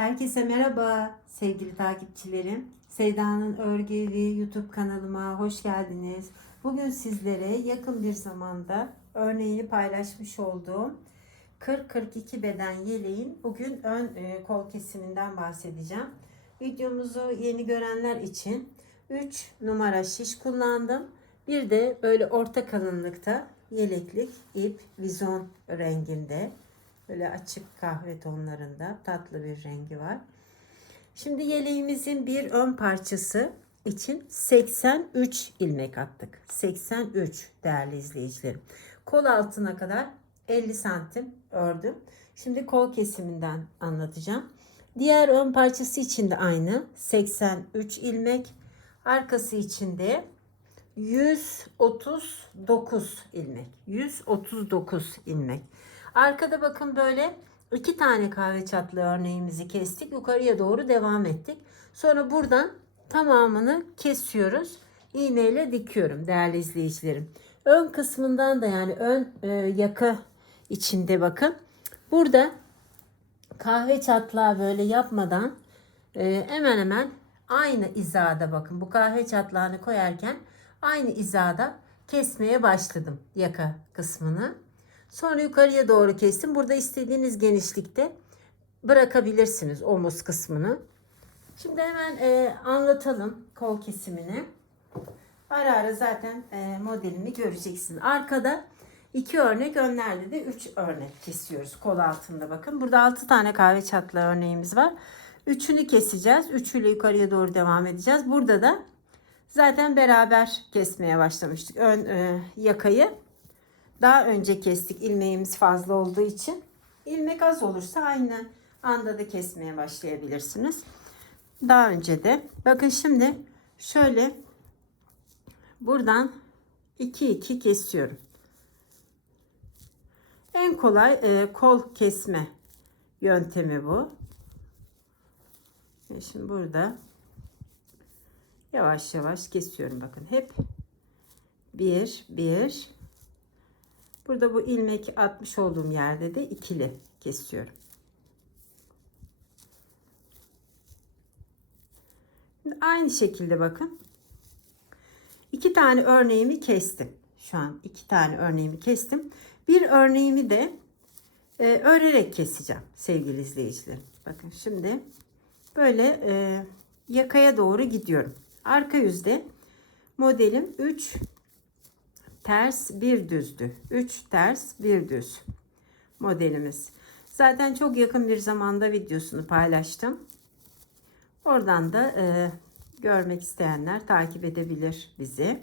Herkese merhaba sevgili takipçilerim. Seyda'nın Örgü Evi YouTube kanalıma hoş geldiniz. Bugün sizlere yakın bir zamanda örneğini paylaşmış olduğum 40-42 beden yeleğin bugün ön e, kol kesiminden bahsedeceğim. Videomuzu yeni görenler için 3 numara şiş kullandım. Bir de böyle orta kalınlıkta yeleklik ip vizon renginde. Böyle açık kahve tonlarında tatlı bir rengi var. Şimdi yeleğimizin bir ön parçası için 83 ilmek attık. 83 değerli izleyicilerim. Kol altına kadar 50 santim ördüm. Şimdi kol kesiminden anlatacağım. Diğer ön parçası için de aynı 83 ilmek. Arkası için de 139 ilmek. 139 ilmek. Arkada bakın böyle iki tane kahve çatlı örneğimizi kestik. Yukarıya doğru devam ettik. Sonra buradan tamamını kesiyoruz. İğneyle dikiyorum değerli izleyicilerim. Ön kısmından da yani ön e, yaka içinde bakın. Burada kahve çatlağı böyle yapmadan e, hemen hemen aynı izada bakın. Bu kahve çatlağını koyarken aynı izada kesmeye başladım yaka kısmını. Sonra yukarıya doğru kestim. Burada istediğiniz genişlikte bırakabilirsiniz omuz kısmını. Şimdi hemen e, anlatalım kol kesimini. Ara ara zaten e, modelini göreceksin. Arkada iki örnek, önlerde de üç örnek kesiyoruz kol altında bakın. Burada altı tane kahve çatlağı örneğimiz var. Üçünü keseceğiz. Üçüyle yukarıya doğru devam edeceğiz. Burada da zaten beraber kesmeye başlamıştık. Ön e, yakayı daha önce kestik ilmeğimiz fazla olduğu için. İlmek az olursa aynı anda da kesmeye başlayabilirsiniz. Daha önce de bakın şimdi şöyle buradan 2 2 kesiyorum. En kolay e, kol kesme yöntemi bu. E, şimdi burada yavaş yavaş kesiyorum bakın hep bir bir Burada bu ilmek atmış olduğum yerde de ikili kesiyorum. Şimdi aynı şekilde bakın. iki tane örneğimi kestim. Şu an iki tane örneğimi kestim. Bir örneğimi de e, örerek keseceğim sevgili izleyicilerim. Bakın şimdi böyle e, yakaya doğru gidiyorum. Arka yüzde modelim 3 ters bir düzdü. 3 ters bir düz modelimiz. Zaten çok yakın bir zamanda videosunu paylaştım. Oradan da e, görmek isteyenler takip edebilir bizi.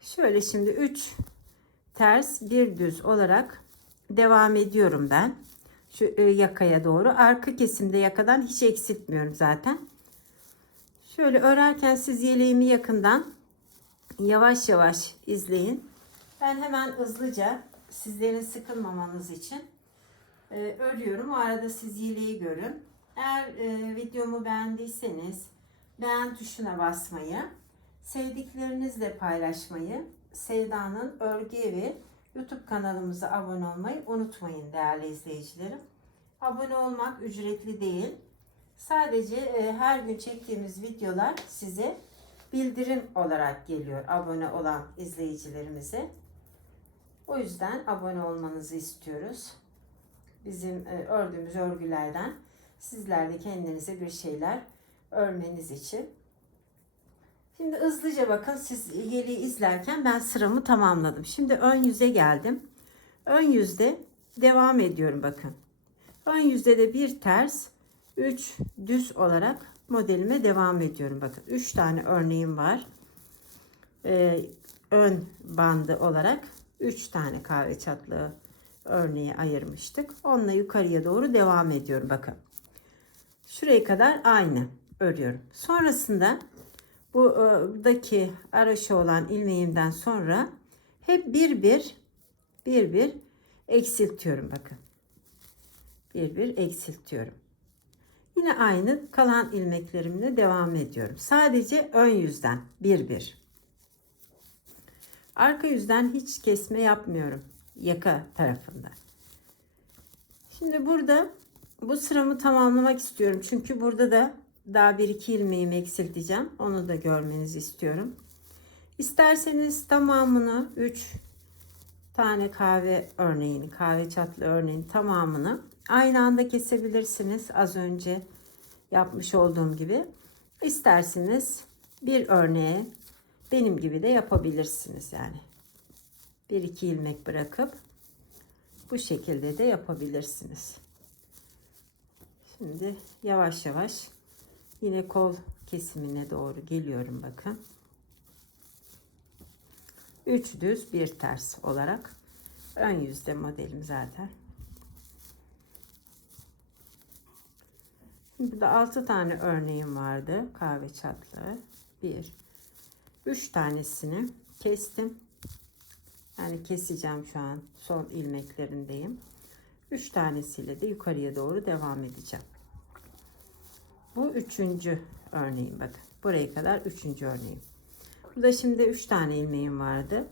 Şöyle şimdi 3 ters bir düz olarak devam ediyorum ben. Şu e, yakaya doğru. Arka kesimde yakadan hiç eksiltmiyorum zaten. Şöyle örerken siz yeleğimi yakından yavaş yavaş izleyin. Ben hemen hızlıca sizlerin sıkılmamanız için e, örüyorum. O arada siz yeleği görün. Eğer e, videomu beğendiyseniz beğen tuşuna basmayı, sevdiklerinizle paylaşmayı, Sevda'nın Örgü Evi YouTube kanalımıza abone olmayı unutmayın değerli izleyicilerim. Abone olmak ücretli değil. Sadece e, her gün çektiğimiz videolar size bildirim olarak geliyor abone olan izleyicilerimize. O yüzden abone olmanızı istiyoruz. Bizim e, ördüğümüz örgülerden sizler de kendinize bir şeyler örmeniz için. Şimdi hızlıca bakın siz yeleği izlerken ben sıramı tamamladım. Şimdi ön yüze geldim. Ön yüzde devam ediyorum bakın. Ön yüzde de bir ters, 3 düz olarak modelime devam ediyorum. Bakın 3 tane örneğim var. Ee, ön bandı olarak 3 tane kahve çatlığı örneği ayırmıştık. Onunla yukarıya doğru devam ediyorum. Bakın. Şuraya kadar aynı örüyorum. Sonrasında buradaki araşı olan ilmeğimden sonra hep bir bir bir bir eksiltiyorum bakın. Bir bir eksiltiyorum. Yine aynı kalan ilmeklerimle devam ediyorum. Sadece ön yüzden bir bir. Arka yüzden hiç kesme yapmıyorum. Yaka tarafında. Şimdi burada bu sıramı tamamlamak istiyorum. Çünkü burada da daha bir iki ilmeğimi eksilteceğim. Onu da görmenizi istiyorum. İsterseniz tamamını 3 tane kahve örneğini, kahve çatlı örneğin tamamını aynı anda kesebilirsiniz. Az önce yapmış olduğum gibi. İsterseniz bir örneğe benim gibi de yapabilirsiniz yani. Bir iki ilmek bırakıp bu şekilde de yapabilirsiniz. Şimdi yavaş yavaş yine kol kesimine doğru geliyorum bakın. 3 düz bir ters olarak ön yüzde modelim zaten. Şimdi burada 6 tane örneğim vardı kahve çatlı. 1 3 tanesini kestim. Yani keseceğim şu an son ilmeklerindeyim. 3 tanesiyle de yukarıya doğru devam edeceğim. Bu üçüncü örneğim bakın. Buraya kadar üçüncü örneğim. Burada şimdi 3 tane ilmeğim vardı.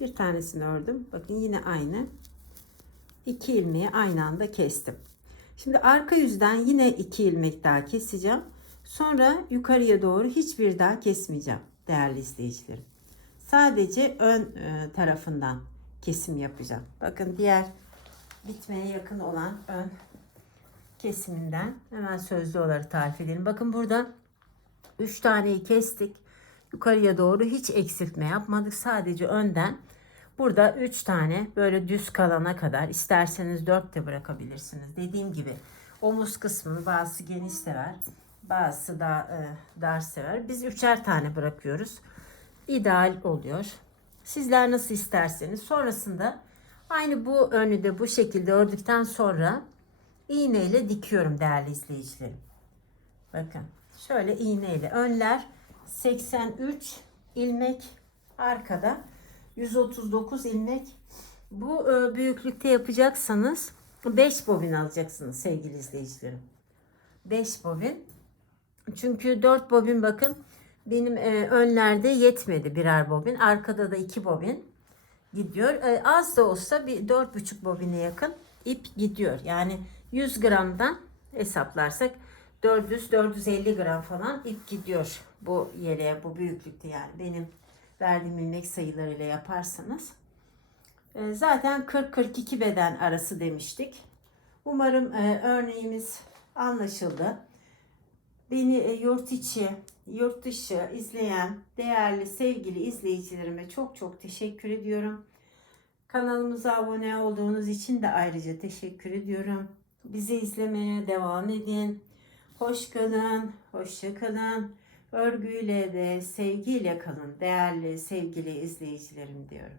Bir tanesini ördüm. Bakın yine aynı. 2 ilmeği aynı anda kestim. Şimdi arka yüzden yine 2 ilmek daha keseceğim. Sonra yukarıya doğru hiçbir daha kesmeyeceğim değerli izleyicilerim. Sadece ön e, tarafından kesim yapacağım. Bakın diğer bitmeye yakın olan ön kesiminden hemen sözlü olarak tarif edelim. Bakın burada 3 taneyi kestik. Yukarıya doğru hiç eksiltme yapmadık. Sadece önden burada 3 tane böyle düz kalana kadar isterseniz 4 de bırakabilirsiniz. Dediğim gibi omuz kısmını bazısı geniş sever. Bazısı da e, dar sever. Biz üçer tane bırakıyoruz. İdeal oluyor. Sizler nasıl isterseniz. Sonrasında aynı bu önü de bu şekilde ördükten sonra iğneyle dikiyorum değerli izleyicilerim. Bakın şöyle iğneyle önler 83 ilmek arkada 139 ilmek bu e, büyüklükte yapacaksanız 5 bobin alacaksınız sevgili izleyicilerim. 5 bobin. Çünkü 4 bobin bakın benim e, önlerde yetmedi birer bobin. Arkada da 2 bobin gidiyor. E, az da olsa bir 4,5 bobine yakın ip gidiyor. Yani 100 gramdan hesaplarsak 400-450 gram falan ip gidiyor bu yere bu büyüklükte yani benim verdiğim ilmek sayılarıyla yaparsanız. E, zaten 40-42 beden arası demiştik. Umarım e, örneğimiz anlaşıldı. Beni e, yurt içi, yurt dışı izleyen değerli sevgili izleyicilerime çok çok teşekkür ediyorum. Kanalımıza abone olduğunuz için de ayrıca teşekkür ediyorum. Bizi izlemeye devam edin. Hoş kalın, hoşça kalın. Örgüyle de sevgiyle kalın değerli sevgili izleyicilerim diyorum.